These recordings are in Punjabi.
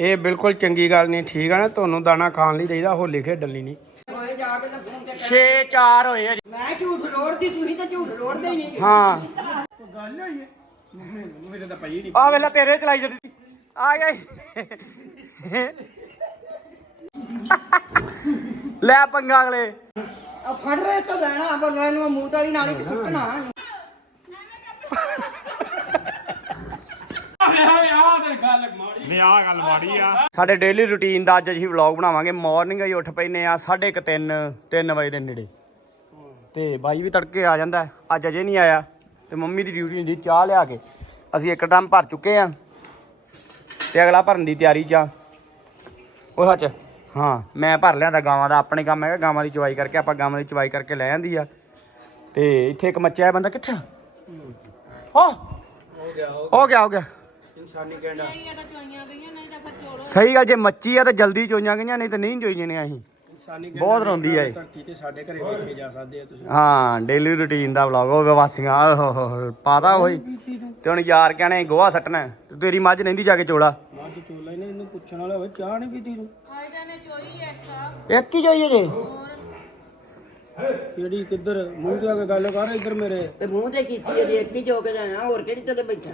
ਇਹ ਬਿਲਕੁਲ ਚੰਗੀ ਗੱਲ ਨਹੀਂ ਠੀਕ ਆ ਨਾ ਤੁਹਾਨੂੰ ਦਾਣਾ ਖਾਣ ਲਈ ਚਾਹੀਦਾ ਹੋਲੀ ਖੇਡਣ ਲਈ ਨਹੀਂ। ਹੋਏ ਜਾ ਕੇ ਤਾਂ ਫੋਨ ਤੇ 6 4 ਹੋਏ ਆ ਜੀ। ਮੈਂ ਝੂਠ ਰੋੜਦੀ ਤੁਸੀਂ ਤਾਂ ਝੂਠ ਰੋੜਦੇ ਹੀ ਨਹੀਂ। ਹਾਂ। ਗੱਲ ਹੋਈ ਹੈ ਮੇਰੇ ਤਾਂ ਪਈ ਨਹੀਂ ਆ ਵੇਲਾ ਤੇਰੇ ਚਲਾਈ ਜਾਂਦੀ ਆ ਗਈ ਲੈ ਪੰਗਾ ਅਗਲੇ। ਆ ਫੜ ਰਹੇ ਤਾਂ ਲੈਣਾ ਬੰਗਲੇ ਨੂੰ ਮੂੰਹ ਤਾਲੀ ਨਾਲ ਹੀ ਸੁੱਟਣਾ ਆ ਤੇ ਗੱਲ ਮਾੜੀ ਨਹੀਂ ਆ ਗੱਲ ਮਾੜੀ ਆ। ਸਾਡੇ ਡੇਲੀ ਰੁਟੀਨ ਦਾ ਅੱਜ ਅਸੀਂ ਵਲੌਗ ਬਣਾਵਾਂਗੇ। ਮਾਰਨਿੰਗ ਹੀ ਉੱਠ ਪੈਨੇ ਆ 3:30 3 ਵਜੇ ਦੇ ਨੇੜੇ। ਤੇ ਬਾਈ ਵੀ ਤੜਕੇ ਆ ਜਾਂਦਾ ਅੱਜ ਅਜੇ ਨਹੀਂ ਆਇਆ। ਤੇ ਮੰਮੀ ਦੀ ਡਿਊਟੀ ਹੁੰਦੀ ਚਾਹ ਲਿਆ ਕੇ। ਅਸੀਂ ਇੱਕ ਟਾਈਮ ਭਰ ਚੁੱਕੇ ਆ ਤੇ ਅਗਲਾ ਭਰਨ ਦੀ ਤਿਆਰੀ ਚ ਆ। ਉਹ ਸੱਚ ਹਾਂ, ਮੈਂ ਭਰ ਲਿਆਂਦਾ ਗਾਵਾਂ ਦਾ। ਆਪਣੇ ਕੰਮ ਹੈਗਾ, ਗਾਵਾਂ ਦੀ ਚਵਾਈ ਕਰਕੇ ਆਪਾਂ ਗਾਵਾਂ ਦੀ ਚਵਾਈ ਕਰਕੇ ਲੈ ਜਾਂਦੀ ਆ। ਤੇ ਇੱਥੇ ਇੱਕ ਮੱਚਿਆ ਬੰਦਾ ਕਿੱਥੇ ਆ? ਹੋ। ਗਿਆ ਹੋ ਗਿਆ ਹੋ ਗਿਆ। ਇਨਸਾਨੀ ਕਹਿੰਦਾ ਸਹੀ ਗੱਲ ਜੇ ਮੱਚੀ ਆ ਤਾਂ ਜਲਦੀ ਚੋਈਆਂ ਗਈਆਂ ਨਹੀਂ ਤਾਂ ਨਹੀਂ ਚੋਈਆਂ ਨੇ ਅਸੀਂ। ਇਨਸਾਨੀ ਬਹੁਤ ਰੋਂਦੀ ਆ ਇਹ। ਧਰਤੀ ਤੇ ਸਾਡੇ ਘਰੇ ਵੇਖੇ ਜਾ ਸਕਦੇ ਆ ਤੁਸੀਂ। ਹਾਂ ਡੇਲੀ ਰੁਟੀਨ ਦਾ ਵਲੌਗ ਹੋਵੇ ਵਾਸੀਆਂ ਓਹ ਹੋ ਹੋ ਪਾਤਾ ਹੋਈ ਤੇ ਹੁਣ ਯਾਰ ਕਹਿੰਦੇ ਗੋਹਾ ਸੱਟਣਾ ਹੈ, ਤੇ ਤੇਰੀ ਮੱਝ ਨਹੀਂਦੀ ਜਾ ਕੇ ਚੋਲਾ। ਮੱਝ ਚੋਲਾ ਇਹਨੇ ਇਹਨੂੰ ਪੁੱਛਣ ਵਾਲਾ ਹੋਵੇ ਚਾਹ ਨਹੀਂ ਪੀਤੀ ਤੂੰ? ਇੱਕ ਹੀ ਚਾਹੀਏ ਜੇ ਕਿਹੜੀ ਕਿੱਧਰ ਮੂੰਹ ਤੇ ਆ ਕੇ ਗੱਲ ਕਰ ਇੱਧਰ ਮੇਰੇ। ਤੇ ਮੂੰਹ ਤੇ ਕੀਤੀ ਅਜੇ ਇੱਕ ਹੀ ਜੋ ਕੇ ਜਾਣਾ ਹੋਰ ਕਿਹੜੀ ਤੇ ਬੈਠਾ?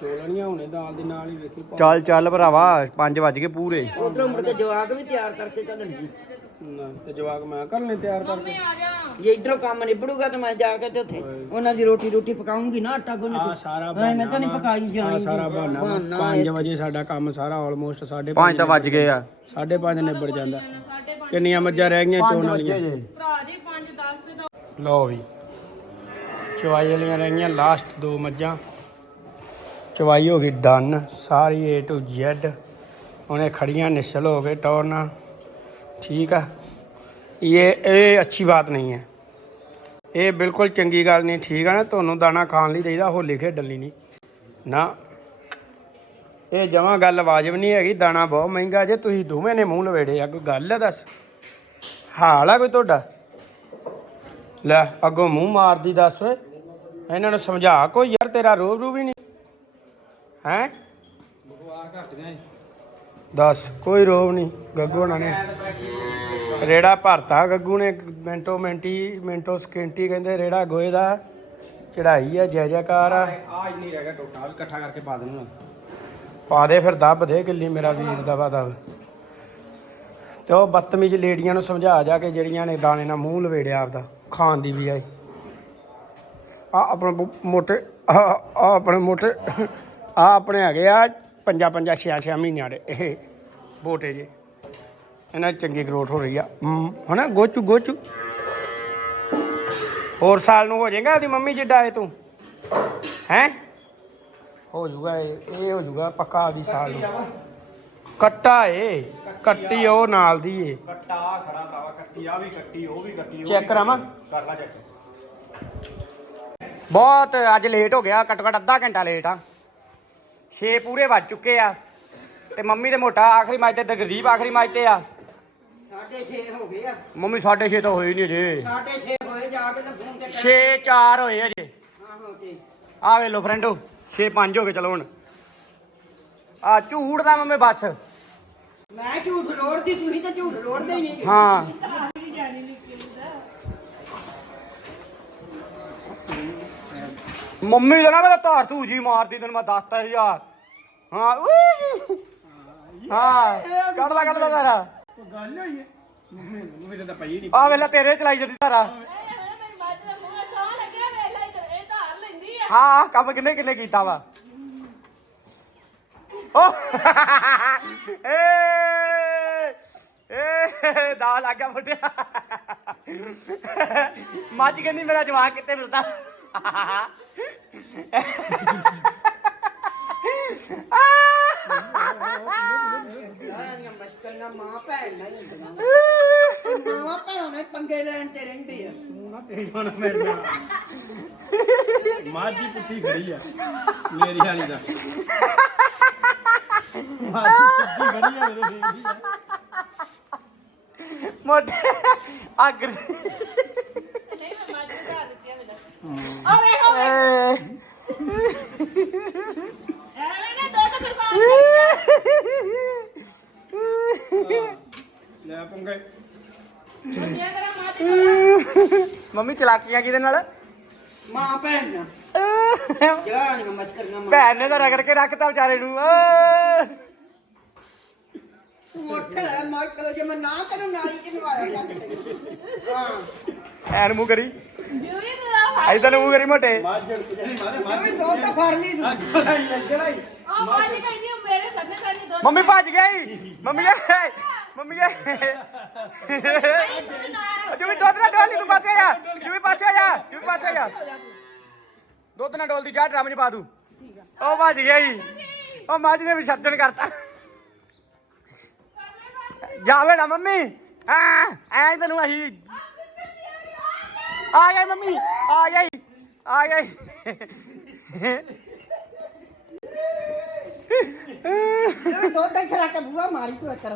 ਚੋਲਣੀਆਂ ਹੁਣੇ ਦਾਲ ਦੇ ਨਾਲ ਹੀ ਵੇਖੀ। ਚੱਲ ਚੱਲ ਭਰਾਵਾ 5 ਵੱਜ ਗਏ ਪੂਰੇ। ਉਧਰੋਂ ਮੁੜ ਕੇ ਜਵਾਕ ਵੀ ਤਿਆਰ ਕਰਕੇ ਘੱਲਣੀ ਨਾ ਤੇ ਜਵਾਕ ਮੈਂ ਕਰਨੇ ਤਿਆਰ ਕਰਕੇ। ਜੇ। ਇਧਰੋਂ ਕੰਮ ਨਿਬੜੂਗਾ ਤਾਂ ਮੈਂ ਜਾ ਕੇ ਤੇ ਉੱਥੇ ਉਹਨਾਂ ਦੀ ਰੋਟੀ ਰੋਟੀ ਪਕਾਉਂਗੀ ਨਾ ਆਟਾ ਗੁੰਨ ਆ ਕੇ। ਸਾਰਾ ਮੈਂ ਮੈਂ ਤਾਂ ਨਹੀਂ ਪਕਾਈ ਜਾਣੀ ਸਾਰਾ ਬਹਾਨਾ ਬਹਾਨਾ 5 ਵਜੇ ਸਾਡਾ ਕੰਮ ਸਾਰਾ ਆਲਮੋਸਟ 5:30 5 ਤਾਂ ਵੱਜ ਗਏ ਆ। 5:30 ਨਿਬੜ ਜਾਂਦਾ। ਕਿੰਨੀਆਂ ਮੱਝਾਂ ਰਹਿ ਗਈਆਂ ਚੋਣ ਵਾਲੀਆਂ? ਭਰਾ ਜੀ 5 10 ਤੇ ਦੋ। ਲਓ ਵੀ। ਚਵਾਈ ਵਾਲੀਆਂ ਰਹਿ ਗਈਆਂ ਲਾਸਟ ਦੋ ਮੱਝਾਂ। ਚਵਾਈ ਹੋ ਗਈ ਡਨ ਸਾਰੀ A to Z ਉਹਨੇ ਖੜੀਆਂ ਨਿਸਲ ਹੋ ਗਏ ਟੌਰਨਾ। ਠੀਕ ਆ। ਇਹ ਇਹ ਅੱਛੀ ਬਾਤ ਨਹੀਂ ਹੈ। ਇਹ ਬਿਲਕੁਲ ਚੰਗੀ ਗੱਲ ਨਹੀਂ, ਠੀਕ ਆ ਨਾ। ਤੁਹਾਨੂੰ ਦਾਣਾ ਖਾਣ ਲਈ ਚਾਹੀਦਾ ਹੋਲੀ ਖੇਡਣ ਲਈ ਨਹੀਂ। ਨਾ। ਇਹ ਜਮਾ ਗੱਲ ਵਾਜਬ ਨਹੀਂ ਹੈਗੀ, ਦਾਣਾ ਬਹੁਤ ਮਹਿੰਗਾ ਜੇ ਤੁਸੀਂ ਦੋਵੇਂ ਨੇ ਮੂੰਹ ਲਵੇੜੇ ਆ, ਕੋਈ ਗੱਲ ਹੈ ਦੱਸ? ਹਾਲ ਆ ਕੋਈ ਤੁਹਾਡਾ? ਲੈ, ਅੱਗੋਂ ਮੂੰਹ ਮਾਰਦੀ ਦੱਸ ਓਏ। ਇਹਨਾਂ ਨੂੰ ਸਮਝਾ ਕੋਈ ਯਾਰ, ਤੇਰਾ ਰੋਬ ਰੂ ਵੀ ਨਹੀਂ। ਹੈ? ਦੱਸ ਕੋਈ ਰੋਬ ਨਹੀਂ ਗੱਗੂ ਹੋਣਾ ਨੇ। ਰੇੜਾ ਭਰਤਾ ਗੱਗੂ ਨੇ ਮਿੰਟੋ ਮਿੰਟੀ ਮਿੰਟੋ ਸਕਿੰਟੀ ਕਹਿੰਦੇ ਰੇੜਾ ਗੋਏ ਦਾ ਚੜਾਈ ਆ ਜੈ ਜੈਕਾਰ ਆ। ਆਜ ਨਹੀਂ ਰਹਿ ਗਿਆ ਟੋਟਾ ਵੀ ਇਕੱਠਾ ਕਰਕੇ ਪਾ ਦੇਣਾ। ਪਾ ਦੇ ਫਿਰ ਦੱਬ ਦੇ ਕਿੱਲੀ ਮੇਰਾ ਵੀਰ ਦਾ ਵਾ ਦੱਬ ਤੇ ਉਹ ਬਦਤਮੀਜ਼ ਲੇਡੀਆਂ ਨੂੰ ਸਮਝਾ ਜਾ ਕੇ ਜਿਹੜੀਆਂ ਨੇ ਦਾਣੇ ਨਾਲ ਮੂੰਹ ਲਵੇੜਿਆ ਆਪਦਾ ਖਾਣ ਦੀ ਵੀ ਆਈ ਆ ਆਪਣੇ ਮੋਟੇ ਆ ਆਪਣੇ ਮੋਟੇ ਆ ਆਪਣੇ ਹੈਗੇ ਆ ਪੰਜਾਂ ਪੰਜਾਂ ਛਿਆ ਛਿਆ ਮਹੀਨਿਆਂ ਦੇ ਇਹ ਬੋਟੇ ਜੇ। ਇਹਨਾਂ ਚੰਗੀ ਗਰੋਥ ਹੋ ਰਹੀ ਆ। ਹਨਾ ਗੋਚੂ ਗੋਚੂ। ਹੋਰ ਸਾਲ ਨੂੰ ਹੋ ਜਾਏਗਾ ਇਹਦੀ ਮੰਮੀ ਜਿੱਡਾ ਹੈ ਤੂੰ? ਹੈ? ਹੋ ਜੂਗਾ ਇਹ ਇਹ ਹੋ ਜੂਗਾ ਪੱਕਾ ਆਦੀ ਸਾਲ ਨੂੰ। ਕੱਟਾ ਏ ਕੱਟੀ ਉਹ ਨਾਲ ਦੀ ਏ। ਕੱਟਾ ਖੜਾ ਭਰਾਵਾ ਕੱਟੀ ਆ ਵੀ ਕੱਟੀ ਉਹ ਵੀ ਕੱਟੀ ਚੈੱਕ ਕਰਾਵਾਂ? ਕਰ ਲਾ ਚੈੱਕ ਬਹੁਤ ਅੱਜ ਲੇਟ ਹੋ ਗਿਆ ਘੱਟੋ ਘੱਟ ਅੱਧਾ ਘੰਟਾ ਲੇਟ ਆ। 6 ਪੂਰੇ ਵੱਜ ਚੁੱਕੇ ਆ ਤੇ ਮੰਮੀ ਦੇ ਮੋਟਾ ਆਖਰੀ ਮੈਚ ਤੇ ਗਰਦੀਪ ਆਖਰੀ ਮੈਚ ਤੇ ਆ। ਸਾਢੇ 6 ਹੋ ਗਏ ਆ। ਮੰਮੀ 6:30 ਤਾਂ ਹੋਈ ਨਹੀਂ ਜੇ ਸਾਢੇ 6 ਹੋਏ ਜਾ ਕੇ ਤਾਂ ਫੋਨ ਤੇ 6 4 ਹੋਏ ਅਜੇ। ਆਹੋ ਤੇ ਆ ਵੇ ਲੋ ਫਰੈਂਡੋ 6 5 ਹੋ ਗਏ ਚਲੋ ਹੁਣ। ਆ ਝੂਠ ਦਾ ਮੰਮੀ ਬਸ। ਮੈਂ ਝੂਠ ਰੋੜਦੀ ਤੁਸੀਂ ਤਾਂ ਝੂਠ ਰੋੜਦੇ ਹੀ ਨਹੀਂ। ਹਾਂ। ਮੰਮੀ ਦਾ ਨਾ ਕਹਦਾ ਧਾਰ ਧੂ ਜੀ ਮਾਰਦੀ ਤੈਨੂੰ ਮੈਂ ਦੱਸਤਾ ਹਜ਼ਾਰ ਹਾਂ ਉਈ। ਹਾਂ ਕੱਢ ਲੈ ਕੱਢ ਲੈ ਗੱਲ ਹੋਈ ਹੈ ਤਾਂ ਪਈ ਨਹੀਂ ਆ ਵੇਲਾ ਤੇਰੇ ਚਲਾਈ ਜਾਂਦੀ ਤਾਰਾ ਮੇਰੀ ਮੱਝ ਦਾ ਮੂੰਹ ਚਾਹ ਲੱਗਿਆ ਵੇਲਾ ਇਹ ਧਾਰ ਹਾਂ ਕੰਮ ਕਿੰਨੇ ਕਿੰਨੇ ਕੀਤਾ ਵਾ। ਓ। ਏ। ਏ ਦਾ ਲੱਗ ਗਿਆ ਫੁੱਟਿਆ ਮੱਝ ਕਹਿੰਦੀ ਮੇਰਾ ਜਵਾਕ ਕਿੱਥੇ ਮਿਲਦਾ? ਸਾਰੀਆਂ ਮੁਸ਼ਕਲਾਂ ਮਾਂ ਭੈਣ ਨਾਲ ਹੀ ਹੁੰਦੀਆਂ ਮਾਂ ਭੈਣਾਂ ਨੇ ਪੰਗੇ ਲੈਣ ਤੇ ਰਹਿੰਦੇ ਆ ਮਾਝੀ ਪੁੱਠੀ ਖੜੀ ਆ। ਮੇਰੀ ਵਾਲੀ ਦਾ। ਮਾਝੀ ਪੁੱਠੀ ਖੜੀ ਆ ਮੇਰੇ ਦੇਖਦੀ ਆ ਮੋਟੇ ਅੱਗ। ਦੀ- ਨਹੀਂ ਮੈਂ ਧਾਰ ਦਿੱਤੀ ਆ ਆ ਵੇਖੋ ਏ ਐਵੇਂ ਨਾ ਦੁੱਧ ਖੜਕਾਉਣ ਮਾਂ ਮੰਮੀ ਚਲਾਕੀਆਂ ਕਿਹਦੇ ਨਾਲ? ਮਾਂ ਭੈਣ ਮਾਂ ਭੈਣ ਨੇ ਤਾਂ ਰਗੜ ਕੇ ਰੱਖਤਾ ਵਿਚਾਰੇ ਨੂੰ। ਤੂੰ ਉੱਠ ਲੈ ਮੈਂ ਚਲੋ ਜੇ ਮੈਂ ਨਾ ਤੈਨੂੰ ਨਾਲੀ ਚ ਨਵਾਇਆ ਜਾਂਦੇ ਹਾਂ। ਐਨ ਮੂੰਹ ਕਰੀ। ਇਦਾਂ ਨੂੰ ਮੂੰਹ ਕਰੀ ਮੋਟੇ। ਜੜ ਜਿਹੜੀ ਵੀ ਦੋ ਤਾਂ ਫੜ ਲਈ ਤੂੰ। ਆ ਮਾਂ ਜੀ ਕਹਿੰਦੀ ਉਹ ਮੇਰੇ ਸਾਹਮਣੇ ਸਾਨੀ ਦੋ ਮੰਮੀ ਭੱਜ ਗਈ। ਮੰਮੀ ਗਏ ਮੰਮੀ ਗਏ ਜੁਮੀ ਦੁੱਧ ਨਾ ਡੋਲ ਤੂੰ ਪਾਸੇ ਆ ਜੁਮੀ ਪਾਸੇ ਆ ਜਾ ਜੁਮੀ ਪਾਸੇ ਆ ਜਾ। ਦੁੱਧ ਨਾ ਡੋਲਦੀ ਜਾ ਡਰਮ ਚ ਪਾ ਦੂ। ਉਹ ਭੱਜ ਗਈ ਉਹ ਮਾਂ ਨੇ ਵਿਸਰਜਨ ਕਰਤਾ। ਜਾਵੇ ਨਾ ਮੰਮੀ। ਆ ਐ ਤੈਨੂੰ ਅਸੀਂ ਆ ਗਈ ਮੰਮੀ, ਆ ਗਈ ਆ ਗਈ ਇਹ ਵੀ ਦੋ ਬੂਆ ਮਾਰੀ ਤੂੰ ਇੱਕ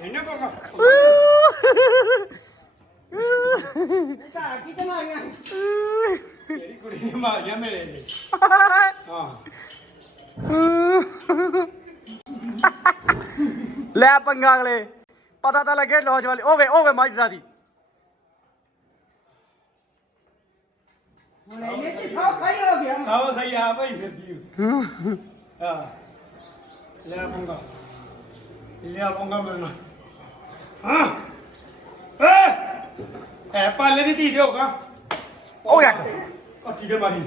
ਇਹਨੇ ਕੋਕਾ ਘਰ ਕੀ ਤੇ ਮਾਰੀਆਂ ਤੇਰੀ ਕੁੜੀ ਨੇ ਮਾਰੀਆਂ ਮੇਰੇ ਨੇ ਹਾਂ ਲੈ ਪੰਗਾ ਅਗਲੇ। ਪਤਾ ਤਾਂ ਲੱਗੇ ਨੌਜਵਾਨ ਓਵੇ ਓਵੇ ਮਾਜਰਾ ਦੀ। ਹੁਣ ਇਹਨੇ ਤੇ ਸੌ ਖਾਈ ਹੋ ਗਿਆ। ਸਾਵਾ ਸਹੀ ਆ ਭਾਈ ਫਿਰਦੀ ਹਾਂ। ਲੈ ਪੰਗਾ। ਲੈ ਪੰਗਾ ਮੇਰੇ ਨਾਲ। ਹਾਂ। ਏ ਐ ਪਾਲੇ ਦੀ ਧੀ ਦੇ ਹੋਗਾ ਓ ਯਾ ਕੱਟੀ ਦੇ ਮਾਰੀ।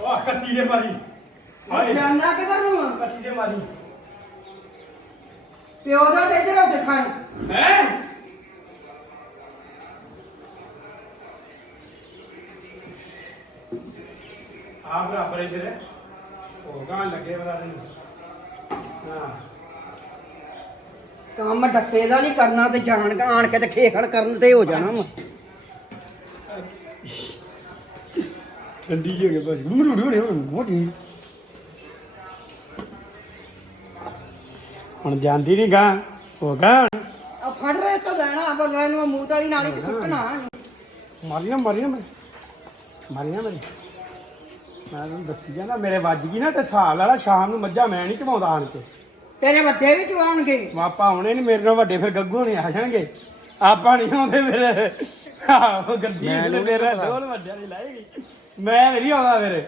ਵਾਹ ਕੱਟੀ ਦੇ ਮਾਰੀ। ਹਾਏ। ਜਾਨਾ ਕਿਧਰ ਨੂੰ ਆ? ਕੱਟੀ ਦੇ ਮਾਰੀ। ਪਿਓ ਦਾ ਤੇ ਇਧਰ ਹੋ ਕੇ ਖਾਣ। ਹੈ? ਆ ਬਰਾਬਰ ਇਧਰ। ਹੈ ਉਹ ਗਾਂ ਲੱਗੇ ਬਤਾ ਤੈਨੂੰ ਹਾਂ। ਕੰਮ ਡੱਕੇ ਦਾ ਨਹੀਂ ਕਰਨਾ ਤੇ ਜਾਣ ਆਣ ਕੇ ਤੇ ਖੇਖੜ ਕਰਨ ਤੇ ਹੋ ਜਾਣਾ ਵਾ। ਠੰਡੀ ਹੋ ਗਈ ਬਸ। ਗੁਰੂ ਗੁਰੂ ਗੁਰੂ ਮੋਟੀ ਹੁਣ ਜਾਂਦੀ ਨਹੀਂ ਗਾਂ ਹੋ ਗਾ ਆ ਫੜ ਰਹੇ ਤਾਂ ਲੈਣਾ ਬਗਲੇ ਨੂੰ ਮੂੰਹ ਵਾਲੀ ਨਾਲੀ ਚ ਸੁੱਟਣਾ। ਮਾਰੀਆਂ ਮਾਰੀਆਂ ਮੈਂ। ਮਾਰੀਆਂ ਮੇਰੀ ਮੈਂ ਤੁਹਾਨੂੰ ਦੱਸੀ ਜਾਂਦਾ ਮੇਰੇ ਵੱਜ ਗਈ ਨਾ ਤੇ ਹਿਸਾਬ ਵਾਲਾ ਸ਼ਾਮ ਨੂੰ ਮੱਝਾਂ ਮੈਂ ਨਹੀਂ ਘਮਾਉਂਦਾ ਆਣ ਕੇ। ਤੇਰੇ ਵੱਡੇ ਵੀ ਚੁਆਣਗੇ ਮਾਪਾ ਹੁਣੇ ਨਹੀਂ ਮੇਰੇ ਨਾਲ ਵੱਡੇ ਫਿਰ ਗੱਗੂ ਨਹੀਂ ਆ ਜਾਣਗੇ ਆਪਾਂ ਨਹੀਂ ਆਉਂਦੇ ਫਿਰ। ਆਹੋ ਗੱਦੀ ਨੇ ਮੇਰੇ ਢੋਲ ਵੱਡਿਆਂ ਦੀ ਲਾਏਗੀ ਮੈਂ ਨਹੀਂ ਆਉਂਦਾ ਫਿਰ।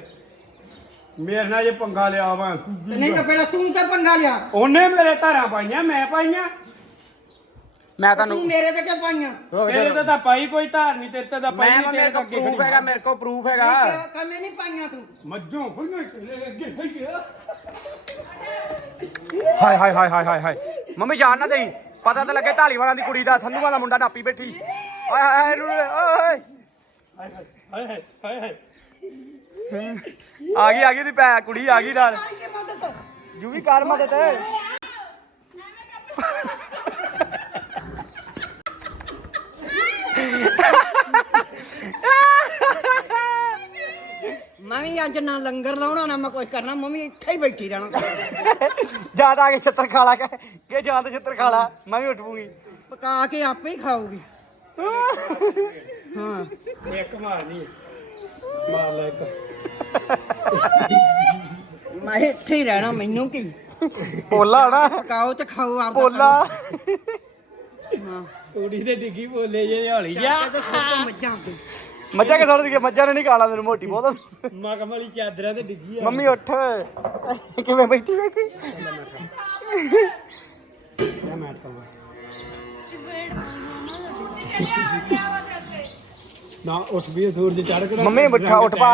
ਮੇਰੇ ਨਾਲ ਜੇ ਪੰਗਾ ਲਿਆ ਵਾ ਤੇ ਨਹੀਂ ਤਾਂ ਪਹਿਲਾਂ ਤੂੰ ਤਾਂ ਪੰਗਾ ਲਿਆ। ਉਹਨੇ ਮੇਰੇ ਧਾਰਾਂ ਪਾਈਆਂ ਮੈਂ ਪਾਈਆਂ। ਮੈਂ ਤੂੰ ਤੁਹਾਨੂੰ ਮੇਰੇ ਤੇ ਕਿਉਂ ਪਾਈਆਂ? ਤੇਰੇ ਤੇ ਤਾਂ ਪਾਈ ਕੋਈ ਧਾਰ ਨਹੀਂ ਤੇਰੇ ਤੇ ਤਾਂ ਪਾਈ ਮੈਂ ਨਹੀਂ ਮੇਰੇ ਕੋਲ ਪ੍ਰੂਫ ਹੈਗਾ ਮੇਰੇ ਕੋਲ ਪ੍ਰੂਫ ਹੈਗਾ। ਕਮੇ ਨਹੀਂ ਪਾਈਆਂ ਤੂੰ। ਮੱਝੋਂ ਚਲੇ ਅੱਗੇ ਹੋਈ ਹਾਏ ਹਾਏ ਹਾਏ ਹਾਏ ਹਾਏ ਹਾਏ। ਮੰਮੀ ਜਾਣ ਨਾ ਦੇਈ। ਪਤਾ ਤਾਂ ਲੱਗੇ ਢਾਲੀਵਾਲਾਂ ਦੀ ਕੁੜੀ ਦਾ ਸੰਧੂਆਂ ਦਾ ਮੁੰਡਾ ਨਾਪੀ ਬੈਠੀ। ਹਾਏ ਹਾਏ ਹਾਏ ਓਏ ਹਾਏ ਹਾਏ ਹਾਏ ਹਾਏ ਹਾਏ। ਆ ਗਈ ਆ ਗਈ ਦੀ ਭੈ ਕੁੜੀ ਆ ਗਈ ਨਾਲ। ਦੀ ਮਦਦ। ਜੂ ਵੀ ਕਰ ਮਦਦ। ਮੈਂ ਵੀ ਅੱਜ ਨਾ ਲੰਗਰ ਲਾਉਣਾ ਨਾ ਮੈਂ ਕੁਝ ਕਰਨਾ ਮੈਂ ਵੀ ਇੱਥੇ ਹੀ ਬੈਠੀ ਰਹਿਣਾ। ਜ਼ਿਆਦਾ ਆ ਕੇ ਛੱਤਰ ਖਾ ਲਾ ਕੇ ਕਿ ਜਾਂ ਤੇ ਛੱਤਰ ਖਾ ਲਾ ਮੈਂ ਵੀ ਉੱਠ ਪੂਗੀ ਪਕਾ ਕੇ ਆਪੇ ਹੀ ਖਾਊਗੀ। ਹਾਂ। ਇੱਕ ਮਾਰਨੀ ਮਾਰ ਲੈ ਇੱਕ। ਮੈਂ ਇੱਥੇ ਹੀ ਰਹਿਣਾ ਮੈਨੂੰ ਕੀ? ਪੋਲਾ ਨਾ। ਪਕਾਓ ਤੇ ਖਾਓ ਆਪ ਪੋਲਾ ਹਾਂ। ਕੁੜੀ ਤੇ ਡਿੱਗੀ ਬੋਲੇ ਜੇ ਹੌਲੀ ਜਾ ਤੇ ਸੁੱਟ ਮੱਝਾਂ ਤੇ। ਮੱਝਾਂ ਕੇ ਸੜ ਦੀ ਮੱਝਾਂ ਨੇ ਨਹੀਂ ਕਾਲਾ ਤੈਨੂੰ ਮੋਟੀ ਬਹੁਤ। ਮਗਮ ਵਾਲੀ ਚਾਦਰਾਂ ਤੇ ਡਿੱਗੀ ਆ। ਮੰਮੀ ਉੱਠ। ਕਿਵੇਂ ਬੈਠੀ ਵੇਖੀ ਮੈਂ ਨਾ ਉੱਠ ਵੀ ਸੂਰਜ ਚੜ ਕੇ ਮੰਮੀ ਉੱਠਾ ਉੱਠ ਪਾ।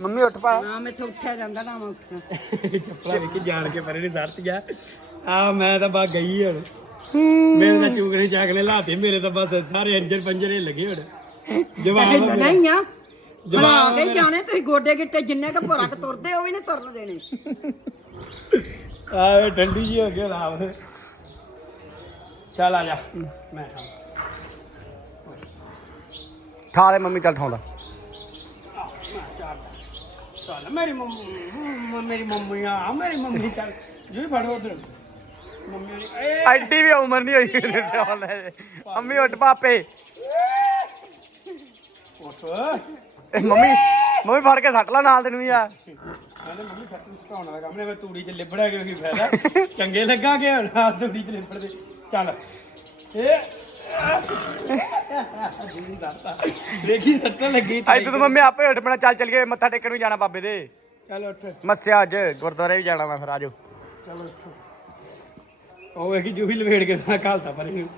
ਮੰਮੀ ਉੱਠ ਪਾ। ਨਾ ਮੈਥੋਂ ਉੱਠਿਆ ਜਾਂਦਾ ਨਾ ਮੈਂ ਉੱਠਣਾ। ਚੱਪਲਾ ਵੀ ਕਿ ਜਾਣ ਕੇ ਪਰੇ ਨੇ ਸਰਤ ਗਿਆ ਆ ਮੈਂ ਤਾਂ ਬਾ ਗਈ ਹੁਣ। ਮੇਰੇ ਤਾਂ ਚੂਕਣੇ ਚਾਕਲੇ ਲਾਤੇ ਮੇਰੇ ਤਾਂ ਬਸ ਸਾਰੇ ਅੰਜਰ ਪੰਜਰੇ ਲੱਗੇ ਹੁਣ। ਜਵਾਬ ਆ। ਕੇ ਜਾਣੇ ਤੁਸੀਂ ਗੋਡੇ ਗਿੱਟੇ ਜਿੰਨੇ ਕ ਭਰਕ ਤੁਰਦੇ ਉਹ ਵੀ ਨਹੀਂ ਤੁਰਨ ਦੇਣੇ। ਆ ਠੰਡੀ ਜੀ ਹੋ ਗਿਆ ਲਾਭ ਚੱਲ ਆ ਜਾ। ਮੈਂ ਖਾਵਾਂ। ਠਾ ਲੈ ਮੰਮੀ ਚੱਲ ਠਾਉਂਦਾ। ਚੱਲ ਮੇਰੀ ਮੰਮੀ ਮੇਰੀ ਮੰਮੀ ਆ ਮੇਰੀ ਮੰਮੀ ਚੱਲ। ਜੀ ਫੜੋ ਉਧਰ। ਮੰਮੀ ਨੇ ਏ। ਐਡੀ ਵੀ ਉਮਰ ਨਹੀਂ ਹੋਈ। ਇਹਦੇ ਠਾ ਲੈ। ਮੰਮੀ ਉੱਠ ਪਾਪੇ। ਉੱਠ ਇਹ ਮੰਮੀ ਮੰਮੀ ਫੜ ਕੇ ਸੱਟ ਲਾ ਨਾਲ ਤੈਨੂੰ ਵੀ ਆ। ਕਹਿੰਦੇ ਮੰਮੀ ਸੱਟ ਸਟਾਉਣ ਦਾ ਕੰਮ ਨੇ ਮੈਂ ਤੂੜੀ 'ਚ ਲਿਬੜਿਆ ਕਿਉਂ ਕੀ ਫਾਇਦਾ? ਚੰਗੇ ਲੱਗਾਂਗੇ ਹੁਣ ਆ ਤੂੜੀ 'ਚ ਲਿਬੜਦੇ। ਚੱਲ। ਇਹ ਦੇਖੀ ਸੱਟ ਲੱਗੀ ਅੱਜ ਤਾਂ ਮੰਮੀ ਆਪੇ ਉੱਠ ਪੈਣਾ ਚੱਲ ਚੱਲ ਕੇ ਮੱਥਾ ਟੇਕਣ ਵੀ ਜਾਣਾ ਬਾਬੇ ਦੇ। ਚੱਲ ਉੱਠ। ਮੱਸਿਆ ਅੱਜ ਗੁਰਦੁਆਰੇ ਵੀ ਜਾਣਾ ਮੈਂ ਫਿਰ ਆਜੋ ਚਲੋ ਉੱਠੋ। ਉਹ ਹੈ ਕਿ ਜੂਹੀ ਲਵੇੜ ਕੇ ਤਾਂ ਘਾਲਤਾ ਪਰ। ਇਹਨੂੰ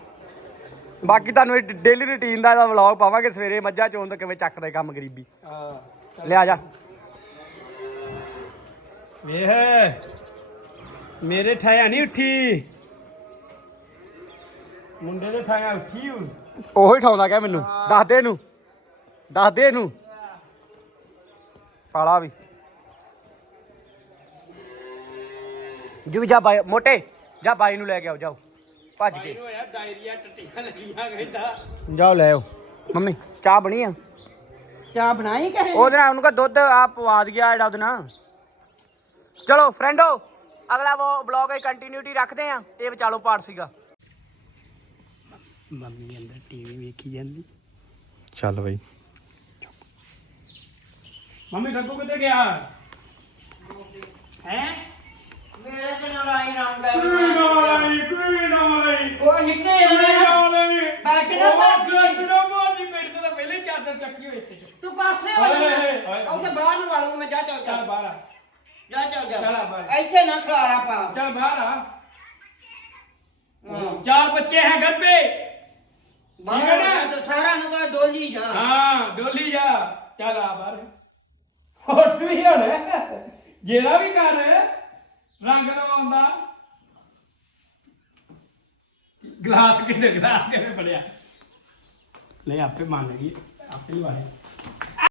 ਬਾਕੀ ਤੁਹਾਨੂੰ ਡੇਲੀ ਰੁਟੀਨ ਦਾ ਵਲੌਗ ਪਾਵਾਂਗੇ ਸਵੇਰੇ ਮੱਝਾਂ ਚੋਣ ਤੋਂ ਕਿਵੇਂ ਚੱਕਦੇ ਕੰਮ ਗਰੀਬੀ। ਆ ਲੈ ਆ ਜਾ। ਵੇਹ ਮੇਰੇ ਠਾਇਆ ਨਹੀਂ ਉੱਠੀ। ਮੁੰਡੇ ਦੇ ਠਾਇਆ ਉੱਠੀ ਹੁਣ। ਉਹੀ ਠਾਉਂਦਾ ਕਹਿ ਮੈਨੂੰ। ਦੱਸ ਦੇ ਇਹਨੂੰ। ਦੱਸ ਦੇ ਇਹਨੂੰ। ਪਾਲਾ ਵੀ। ਜੂ ਜਾ ਬਾਈ ਮੋਟੇ। ਜਾ ਬਾਈ ਨੂੰ ਲੈ ਕੇ ਆਓ ਜਾਓ। ਭੱਜ ਕੇ। ਇਹਨੂੰ ਹੋਇਆ ਡਾਇਰੀਆ ਟੱਟੀਆਂ ਲੱਗੀਆਂ ਕਹਿੰਦਾ। ਜਾਓ ਲੈ ਆਓ। ਮੰਮੀ। ਚਾਹ ਬਣੀ ਆ? ਚਾਹ ਬਣਾਈ ਕਹੇ ਉਹਦੇ ਨਾਲ ਉਹਨੂੰ ਕਹ ਦੁੱਧ ਆ ਪਵਾ ਦਿਆ ਜਿਹੜਾ ਉਹਦੇ ਨਾਲ। ਚਲੋ ਫਰੈਂਡੋ ਅਗਲਾ ਉਹ ਬਲੌਗ ਦੀ ਕੰਟੀਨਿਊਟੀ ਰੱਖਦੇ ਆ। ਇਹ ਵਿਚਾਲੋ ਪਾਰਟ ਸੀਗਾ। ਮੰਮੀ ਅੰਦਰ ਟੀਵੀ ਵੇਖੀ ਜਾਂਦੀ। ਚੱਲ ਬਈ। ਮੰਮੀ ਗੱਗੂ ਕਿੱਥੇ ਗਿਆ? ਹੈ? ਮੇਰੇ ਤੇ ਲੜਾਈ ਰੰਗ ਹੈ ਕੋਈ ਨਾਲੇ ਉਹ ਨਿੱਕੇ ਮੇਰੇ ਬੈਠ ਨਾ ਭੱਜ। ਕਿਹੜਾ ਮੋਜੀ ਪੇਟ ਤੇ ਤਾਂ ਪਹਿਲੇ ਹੀ ਚਾਦਰ ਚੱਕੀ ਹੋਈ ਸੀ। ਤੂੰ ਪਾਸੇ ਹੋ ਹਾਏ, ਜਾ ਹਾਏ, ਹਾਏ। ਉੱਥੇ ਬਾਹਰ ਨੂੰ ਵਾਲੂ ਮੈਂ ਜਾ ਚੱਲ ਚੱਲ। ਜਾ ਬਾਹਰ ਆ। ਜਾ ਚੱਲ ਚੱਲ ਆ ਜਾ ਬਾਹਰ। ਇੱਥੇ ਨਾ ਖਲਾਰਾ ਪਾ। ਚੱਲ ਬਾਹਰ ਆ। ਹਾਂ। ਚਾਰ ਬੱਚੇ ਹੈ ਘਰ पे ਬਾਹਰ ਨਾ? ਤੇ ਸਾਰਾ ਨੂੰ ਕਹ ਡੋਲੀ ਜਾ। ਹਾਂ ਡੋਲੀ ਜਾ। ਚੱਲ ਆ ਬਾਹਰ। ਹੋਠ ਵੀ ਹੁਣ? ਜਿਹੜਾ ਵੀ ਕਰ ਰੰਗ ਲਵਾਉਂਦਾ। ਗਲਾਸ ਕਿਤੇ ਗਲਾਸ ਕਿਵੇਂ ਫੜਿਆ? ਲੈ ਆਪੇ ਮੰਨ ਗਈ ਆਪੇ ਲਵਾਏ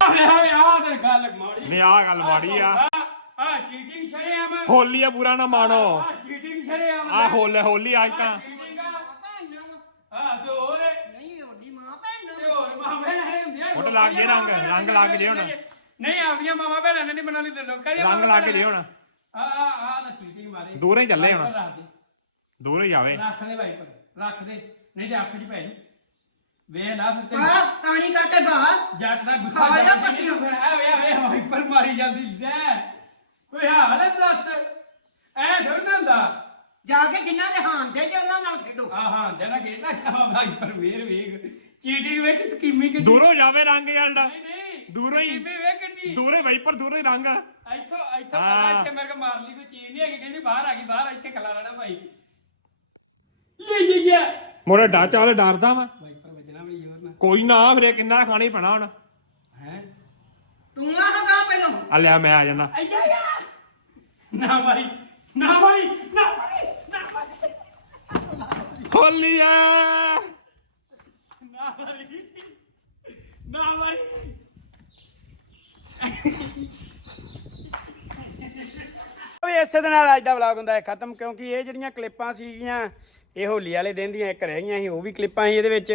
ਆਵੇ ਆਵੇ ਆ ਤੇ ਗੱਲ ਮਾੜੀ। ਨਹੀਂ ਆਹ ਗੱਲ ਮਾੜੀ ਆ। ਆ ਚੀਟਿੰਗ ਸ਼ਰੇਆਮ। ਹੋਲੀ ਆ ਬੁਰਾ ਨਾ ਮਾਣੋ। ਆ ਚੀਟਿੰਗ ਸ਼ਰੇਆਮ ਆ ਹੋਲੇ ਹੋਲੀ ਅੱਜ ਤਾਂ ਆ। ਹਾਂ ਤੇ ਹੋਰ। ਨਹੀਂ ਉਹਦੀ ਮਾਂ ਭੈਣ ਤੇ ਹੋਰ ਮਾਂ ਭੈਣਾਂ ਨੇ ਹੁੰਦੀਆਂ ਉਹ ਤਾਂ ਲੱਗ ਗਏ ਰੰਗ, ਰੰਗ ਲੱਗ ਗਏ ਹੁਣ। ਨਹੀਂ ਆਪਦੀਆਂ ਮਾਵਾਂ ਭੈਣਾਂ ਨੇ ਨਹੀਂ ਬਣਾਉਣੀ ਤੇ ਲੋਕਾਂ ਦੀ ਰੰਗ ਲੱਗ ਜੇ ਹੁਣ। ਆ ਆ ਆ ਨਾ ਚੀਟਿੰਗ ਮਾਰੀ। ਦੂਰੇ ਹੀ ਚੱਲੇ ਹੁਣ। ਦੂਰ ਹੀ ਜਾਵੇ। ਰੱਖ ਦੇ ਰੱਖ ਦੇ ਨਹੀਂ ਤੇ ਅੱਖ 'ਚ ਪੈ ਜੂ। ਵੇਖ ਲਾ ਫਿਰ ਆ ਤੇ ਕਾਣੀ ਕਰਕੇ ਬਾਹਰ। ਜੱਟ ਦਾ ਗੁੱਸਾ ਖਾ ਲਿਆ ਜੱਟ ਪੱਟੀ। ਨਹੀਂ ਫਿਰ ਆ ਵੇ ਆ ਵੇ ਵਾਈਪਰ ਮਾਰੀ ਜਾਂਦੀ ਲੈ। ਕੋਈ ਹਾਲ ਹੈ ਦੱਸ? ਐ ਥੋੜੀ ਨਾ ਹੁੰਦਾ। ਜਾ ਕੇ ਜਿਨ੍ਹਾਂ ਦੇ ਹਾਂ ਦੇ ਜੇ ਉਹਨਾਂ ਨਾਲ ਖੇਡੋ। ਆ ਹਾਂ ਦੇ ਨਾ ਖੇਡਦਾ ਵਾਈਪਰ ਵੇਰ ਵੇਖ। ਚੀਟਿੰਗ ਵੇਖ ਸਕੀਮੀ ਕਿੱਡੀ ਦੂਰੋਂ ਜਾਵੇ ਰੰਗ ਯਾਰ ਨਹੀਂ ਨਹੀਂ ਦੂਰੋਂ ਹੀ। ਸਕੀਮੀ ਵੇਖ ਕਿੱਡੀ ਦੂਰੇ ਵਾਈਪਰ ਦੂਰੇ ਹੀ ਰੰਗ। ਇੱਥੋਂ ਇੱਥੋਂ ਹਾਂ। ਪਤਾ ਇੱਥੇ ਮੇਰੇ ਕੋ ਮਾਰ ਲਈ ਕੋਈ ਚੀਜ਼ ਨਹੀਂ ਹੈਗੀ ਕਹਿੰਦੀ ਬਾਹਰ ਆ ਗਈ ਬਾਹਰ ਇੱਥੇ ਖਲਾ ਰਹਿਣਾ ਭਾਈ। ਇਹ ਮੋਰੇ ਡਾ ਚਾਲੇ ਡਰਦਾ ਵਾ। ਵਾਈਪਰ ਵੱਜਣਾ ਵੀ ਜ਼ੋਰ ਨਾਲ। ਕੋਈ ਨਾ ਫਿਰ ਇਹ ਕਿੰਨਾ ਖਾਣੀ ਪੈਣਾ ਹੁਣ। ਹੈ? ਤੂੰ ਆਹ ਗਾ ਪਹਿਲਾਂ। ਆ ਲਿਆ ਮੈਂ ਆ ਜਾਂਦਾ। ਆਇਆ ਯਾ ਨਾ ਮਾਰੀ ਨਾ ਮਾਰੀ ਨਾ ਮਾਰੀ ਨਾ ਮਾਰੀ। ਹੋਲੀ ਆ ਨਾ ਮਾਰੀ ਨਾ ਮਾਰੀ। ਵੀ ਇਸੇ ਦੇ ਨਾਲ ਅੱਜ ਦਾ ਵਲੌਗ ਹੁੰਦਾ ਹੈ ਖਤਮ, ਕਿਉਂਕਿ ਇਹ ਜਿਹੜੀਆਂ ਕਲਿੱਪਾਂ ਸੀਗੀਆਂ, ਇਹ ਹੋਲੀ ਵਾਲੇ ਦਿਨ ਦੀਆਂ, ਇੱਕ ਰਹਿ ਗਈਆਂ ਸੀ, ਉਹ ਵੀ ਕਲਿੱਪਾਂ ਸੀ ਇਹਦੇ ਵਿੱਚ।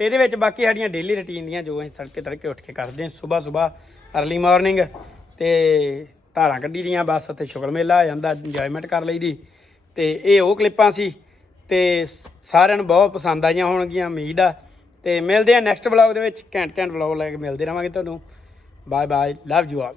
ਤੇ ਇਹਦੇ ਵਿੱਚ ਬਾਕੀ ਸਾਡੀਆਂ ਡੇਲੀ ਰੁਟੀਨ ਦੀਆਂ ਜੋ ਅਸੀਂ ਸੜਕੇ ਤੜਕੇ ਉੱਠ ਕੇ ਕਰਦੇ ਹਾਂ, ਸਵੇਰ ਸਵੇਰ ਅਰਲੀ ਮਾਰਨਿੰਗ ਤੇ ਧਾਰਾਂ ਕੱਢੀ ਦੀਆਂ, ਬਸ ਉੱਥੇ ਸ਼ੁਗਲ ਮੇਲਾ ਆ ਜਾਂਦਾ ਇੰਜੋਇਮੈਂਟ ਕਰ ਲਈਦੀ ਤੇ ਇਹ ਉਹ ਕਲਿੱਪਾਂ ਸੀ, ਤੇ ਸਾਰਿਆਂ ਨੂੰ ਬਹੁਤ ਪਸੰਦ ਆਈਆਂ ਹੋਣਗੀਆਂ, ਉਮੀਦ ਆ। ਤੇ ਮਿਲਦੇ ਆ ਨੈਕਸਟ ਵਲੌਗ ਦੇ ਵਿੱਚ, ਘੈਂਟ ਘੈਂਟ ਵਲੌਗ ਲੈ ਕੇ ਮਿਲਦੇ ਰਹਾਂਗੇ ਤੁਹਾਨੂੰ। Bye bye love you all